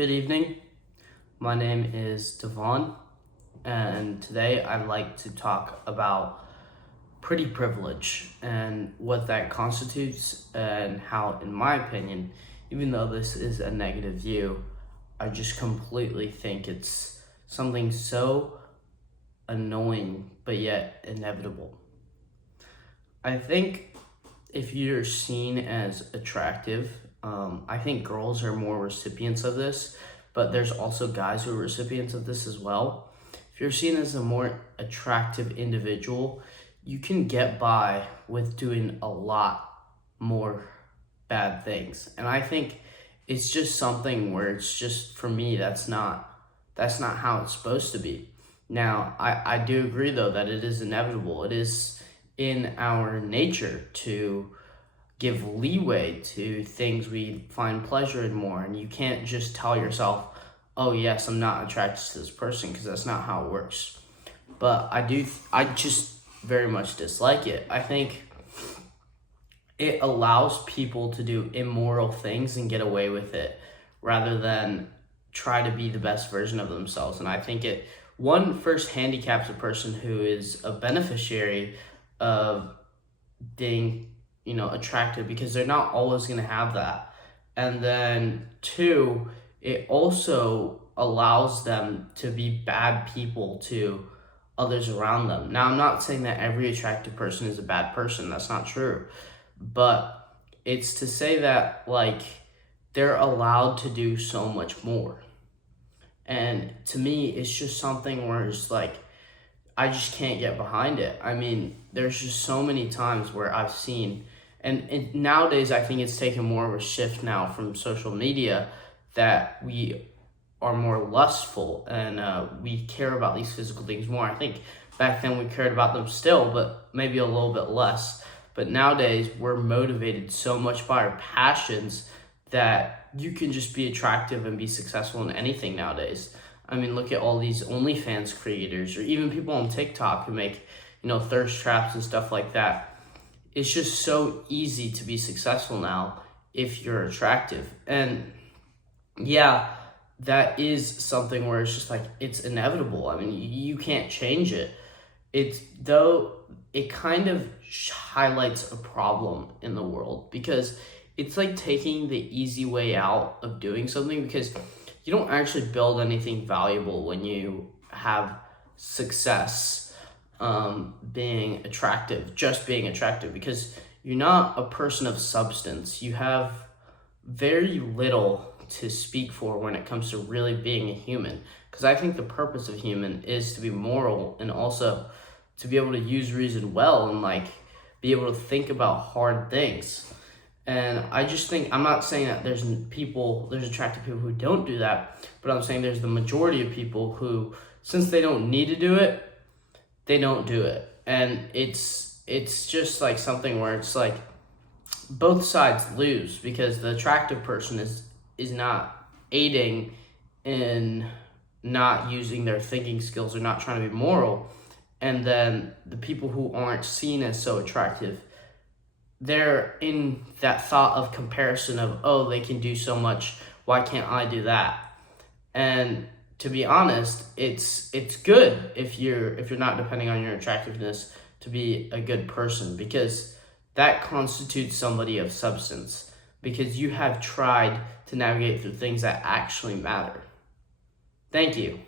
Good evening. My name is Devon, and today I'd like to talk about pretty privilege and what that constitutes, and how, in my opinion, even though this is a negative view, I just completely think it's something so annoying but yet inevitable. I think if you're seen as attractive, I think girls are more recipients of this, but there's also guys who are recipients of this as well. If you're seen as a more attractive individual, you can get by with doing a lot more bad things. And I think it's just something where it's just, for me, that's not how it's supposed to be. Now, I do agree though that it is inevitable. It is in our nature to give leeway to things we find pleasure in more. And you can't just tell yourself, oh yes, I'm not attracted to this person, because that's not how it works. But I just very much dislike it. I think it allows people to do immoral things and get away with it rather than try to be the best version of themselves. And I think it, one, first handicaps a person who is a beneficiary of being attractive, because they're not always going to have that. And then two, it also allows them to be bad people to others around them. Now, I'm not saying that every attractive person is a bad person. That's not true. But it's to say that, like, they're allowed to do so much more. And to me, it's just something where it's like, I just can't get behind it. I mean, there's just so many times where I've seen, and nowadays I think it's taken more of a shift now from social media, that we are more lustful and we care about these physical things more. I think back then we cared about them still, but maybe a little bit less. But nowadays we're motivated so much by our passions that you can just be attractive and be successful in anything nowadays. I mean, look at all these OnlyFans creators, or even people on TikTok who make, thirst traps and stuff like that. It's just so easy to be successful now if you're attractive. And yeah, that is something where it's just like, it's inevitable. I mean, you can't change it. It kind of highlights a problem in the world, because it's like taking the easy way out of doing something, because you don't actually build anything valuable when you have success being attractive, because you're not a person of substance. You have very little to speak for when it comes to really being a human, because I think the purpose of human is to be moral, and also to be able to use reason well, and like be able to think about hard things. And I just think, I'm not saying that there's attractive people who don't do that, but I'm saying there's the majority of people who, since they don't need to do it, they don't do it. And it's just like something where it's like both sides lose, because the attractive person is not aiding in not using their thinking skills, or not trying to be moral. And then the people who aren't seen as so attractive, they're in that thought of comparison of, oh, they can do so much, why can't I do that? And to be honest, it's good if you're not depending on your attractiveness to be a good person, because that constitutes somebody of substance, because you have tried to navigate through things that actually matter. Thank you.